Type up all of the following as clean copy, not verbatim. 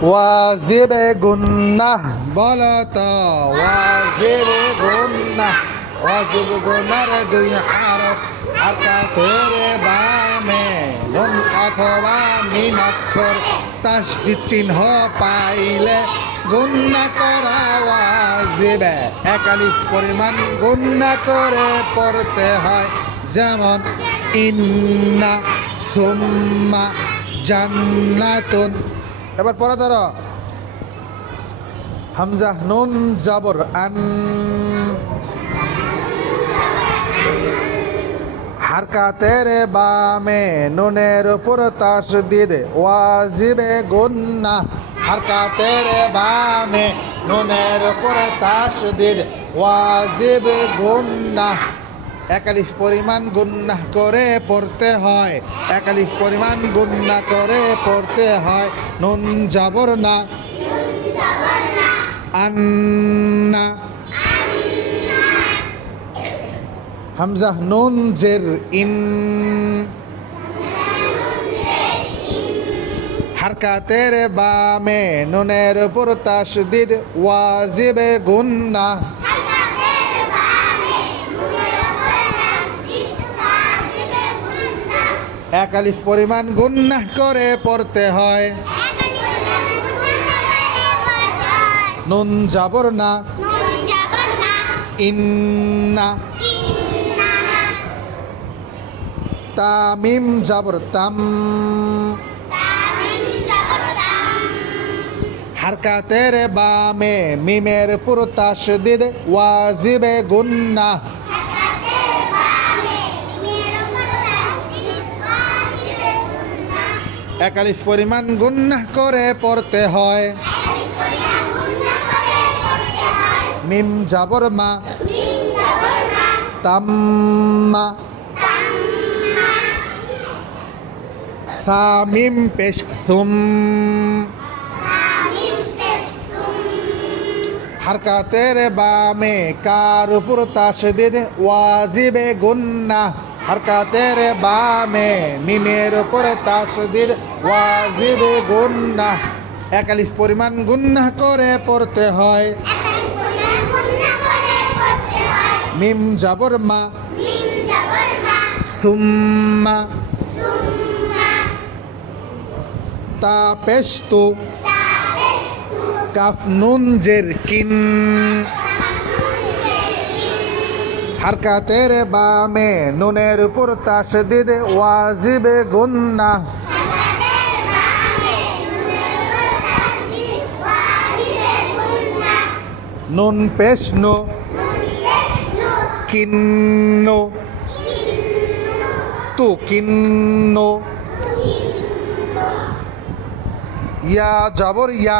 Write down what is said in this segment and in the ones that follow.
ওয়াজিব গুন্নাহ বলো তো ওয়াজিব গুন্নাহ ওয়াজিব গুনার দুই হরফ হারকাতের বামে নুন অথবা মিম অক্ষর তাসদিদ চিহ্ন পাইলে গুন্না করা ওয়াজিব এক আলিফ পরিমাণ গুন্না করে পড়তে হয় যেমন ইন্না সুম্মা জান্নাতুন। এবার পড়া ধরো হামজা নুন জবর আন হারকাতের বামে নুনের উপর তাসদিদ ওয়াজিবে গুন্নাহ হারকাতের বামে নুনের উপর তাসদিদ ওয়াজিব গুন্নাহ এক আলিফ পরিমাণ গুন্নাহ করে পড়তে হয় এক আলিফ পরিমাণ গুন্নাহ করে পড়তে হয় নুন জবর না আন্না হামজা নুন জের ইন হারকাতের বামে নুনের উপর তাসদিদ ওয়াজিবে গুন্নাহ এক আলিফ পরিমাণ গুন্নাহ করে পড়তে হয় নুন জবর না ইন্না তামিম জবর তাম হারকাতের বামে মিমের পুর তাসদিদ ওয়াজিবে গুন্নাহ এক আলিফ পরিমাণ গুন্নাহ করে পড়তে হয় মিম জবর মা তাম্মা তামিম পেশ তুম হারকাতের বামে কার উপর তাসদিদ ওয়াজিবে গুন্নাহ হারকাতের বামে মিমের উপর তাসদিদ ওয়াজিবে গুন্নাহ এক আলিফ পরিমাণ গুন্নাহ করে পড়তে হয় মিম জবর মা সুম্মা তা পেশতু কাফ নুন জের কিন হারকাতের বামে নুনের উপর তাসদিদ ওয়াজিবে গুন্নাহ নুন পেশ নো কিন্নো তু কিন্নো ইয়া জবর ইয়া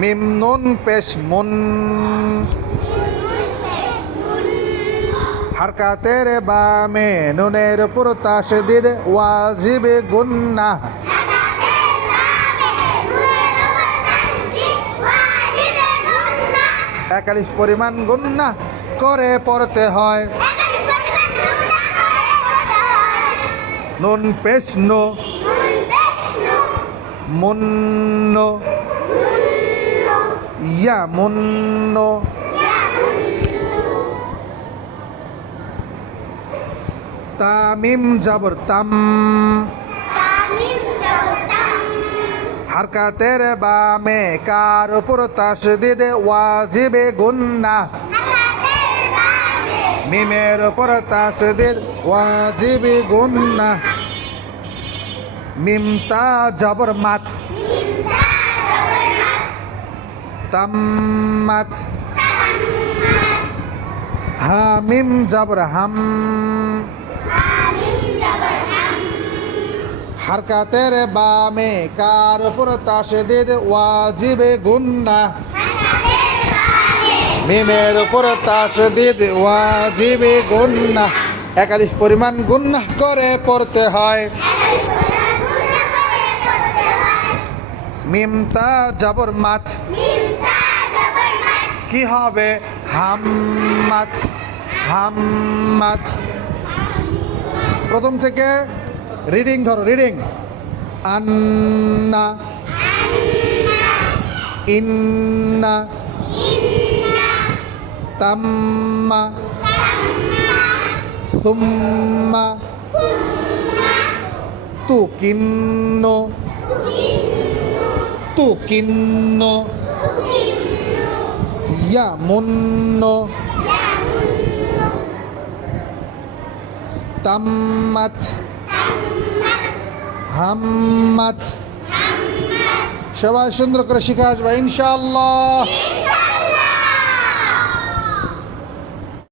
মিম নুন পেশ মুন হারকাতের বামে নুনের উপর তাসদিদ ওয়াজিবে গুন্নাহ এক আলিফ পরিমাণ গুন্নাহ করে পড়তে হয় নুন পেশ নো মুন্নো ইয়া মুন্নো তামিম জবর তাম হারকাতের বামে কার উপর তাসদিদ ওয়াজিবে গুন্নাহ মিমের উপর তাসদিদ ওয়াজিবে গুন্নাহ মিম তা জবর মাত তাম্মাত হা মিম জবর হাম হারকাতের বামে কার উপর তাসদিদ ওয়াজিবে গুন্নাহ মিমের উপর তাসদিদ ওয়াজিবে গুন্নাহ এক আলিফ পরিমাণ গুন্নাহ করে পড়তে হয় মিম তা জবর মাত কি হবে হাম্মাত হাম্মাত প্রথম থেকে রিডিং ধরো রিডিং আন্না ইন্না তাম্মা সুম্মা তুকিন্ন তুকিন্ন ইয়ামুন্ন তাম্মাত হাম্মাত সবাই সুন্দর করে শিখে আসবা ইনশাআল্লাহ।